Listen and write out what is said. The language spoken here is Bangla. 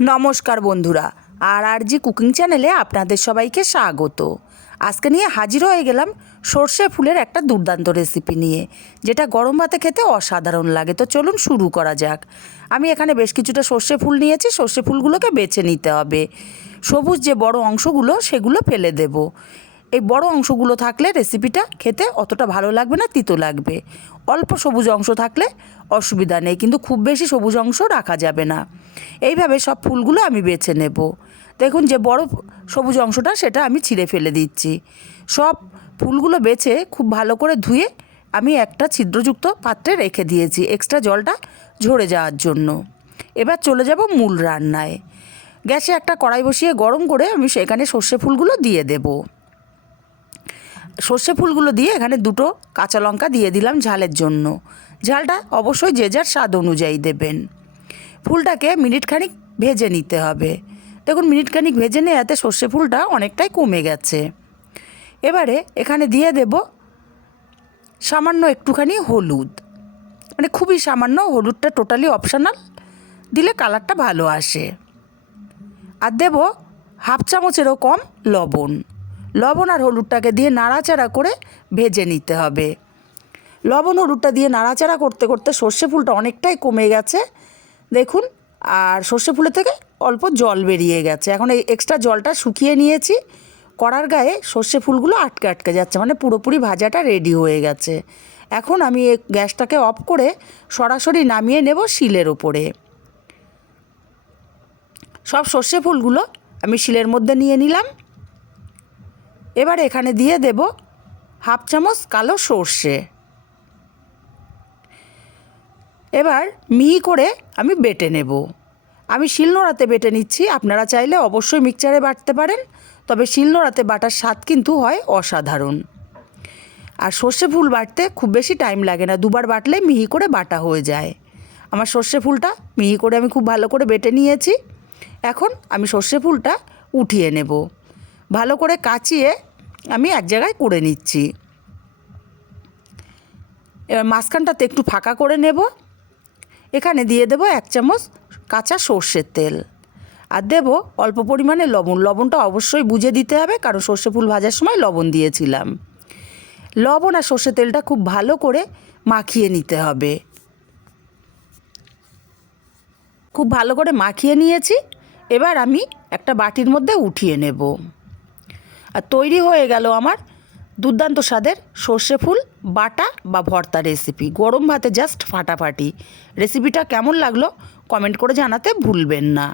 নমস্কার বন্ধুরা, আর আর জি কুকিং চ্যানেলে আপনাদের সবাইকে স্বাগত। আজকে নিয়ে হাজির হয়ে গেলাম সর্ষে ফুলের একটা দুর্দান্ত রেসিপি নিয়ে, যেটা গরম ভাতে খেতে অসাধারণ লাগে। তো চলুন শুরু করা যাক। আমি এখানে বেশ কিছুটা সর্ষে ফুল নিয়েছি, সর্ষে ফুলগুলোকে বেছে নিতে হবে। সবুজ যে বড় অংশগুলো সেগুলো ফেলে দেব। এই বড় অংশগুলো থাকলে রেসিপিটা খেতে অতটা ভালো লাগবে না, তিতো লাগবে। অল্প সবুজ অংশ থাকলে অসুবিধা নেই, কিন্তু খুব বেশি সবুজ অংশ রাখা যাবে না। এইভাবে সব ফুলগুলো আমি বেছে নেব। দেখুন যে বড় সবুজ অংশটা, সেটা আমি ছিঁড়ে ফেলে দিচ্ছি। সব ফুলগুলো বেছে খুব ভালো করে ধুয়ে আমি একটা ছিদ্রযুক্ত পাত্রে রেখে দিয়েছি এক্সট্রা জলটা ঝরে যাওয়ার জন্য। এবার চলে যাব মূল রান্নায়। গ্যাসে একটা কড়াই বসিয়ে গরম করে আমি সেখানে সর্ষে ফুলগুলো দিয়ে দেবো। সর্ষে ফুলগুলো দিয়ে এখানে দুটো কাঁচা লঙ্কা দিয়ে দিলাম ঝালের জন্য। ঝালটা অবশ্যই যে যার স্বাদ অনুযায়ী দেবেন। ফুলটাকে মিনিট খানিক ভেজে নিতে হবে। দেখুন মিনিট খানিক ভেজে নেওয়াতে সর্ষে ফুলটা অনেকটাই কমে গেছে। এবারে এখানে দিয়ে দেব সামান্য একটুখানি হলুদ। মানে খুবই সামান্য, হলুদটা টোটালি অপশনাল, দিলে কালারটা ভালো আসে। আর দেব হাফ চামচেরও কম লবণ। লবণ আর হলুদটাকে দিয়ে নাড়াচাড়া করে ভেজে নিতে হবে। লবণ, হলুদটা দিয়ে নাড়াচাড়া করতে করতে সর্ষে ফুলটা অনেকটাই কমে গেছে। দেখুন, আর সর্ষে ফুলের থেকে অল্প জল বেরিয়ে গেছে। এখন এই এক্সট্রা জলটা শুকিয়ে নিয়েছি। কড়ার গায়ে সর্ষে ফুলগুলো আটকে আটকে যাচ্ছে মানে পুরোপুরি ভাজাটা রেডি হয়ে গেছে। এখন আমি গ্যাসটাকে অফ করে সরাসরি নামিয়ে নেব শিলের ওপরে সব সর্ষে ফুলগুলো আমি শিলের মধ্যে নিয়ে নিলাম। এবার এখানে দিয়ে দেব হাফ চামচ কালো সর্ষে। এবার মিহি করে আমি বেটে নেব। আমি শিলনোড়াতে বেটে নিচ্ছি, আপনারা চাইলে অবশ্যই মিক্সচারে বাটতে পারেন, তবে শিলনোড়াতে বাটার স্বাদ কিন্তু হয় অসাধারণ। আর সর্ষে ফুল বাটতে খুব বেশি টাইম লাগে না, দুবার বাটলে মিহি করে বাটা হয়ে যায়। আমার সর্ষে ফুলটা মিহি করে আমি খুব ভালো করে বেটে নিয়েছি। এখন আমি সর্ষে ফুলটা উঠিয়ে নেব। ভালো করে কাচিয়ে আমি এক জায়গায় করে নিচ্ছি। এবার মাঝখানটাতে একটু ফাঁকা করে নেব। এখানে দিয়ে দেব এক চামচ কাঁচা সর্ষের তেল। আর দেব অল্প পরিমাণে লবণ। লবণটা অবশ্যই বুঝে দিতে হবে, কারণ সর্ষে ফুল ভাজার সময় লবণ দিয়েছিলাম। লবণ আর সর্ষের তেলটা খুব ভালো করে মাখিয়ে নিতে হবে। খুব ভালো করে মাখিয়ে নিয়েছি। এবার আমি একটা বাটির মধ্যে উঠিয়ে নেব। আর তৈরি হয়ে গেল আমার দুর্দান্ত স্বাদের সর্ষে ফুল, বাটা বা ভর্তা রেসিপি গরম ভাতে জাস্ট ফাটাফাটি। রেসিপিটা কেমন লাগল কমেন্ট করে জানাতে ভুলবেন না।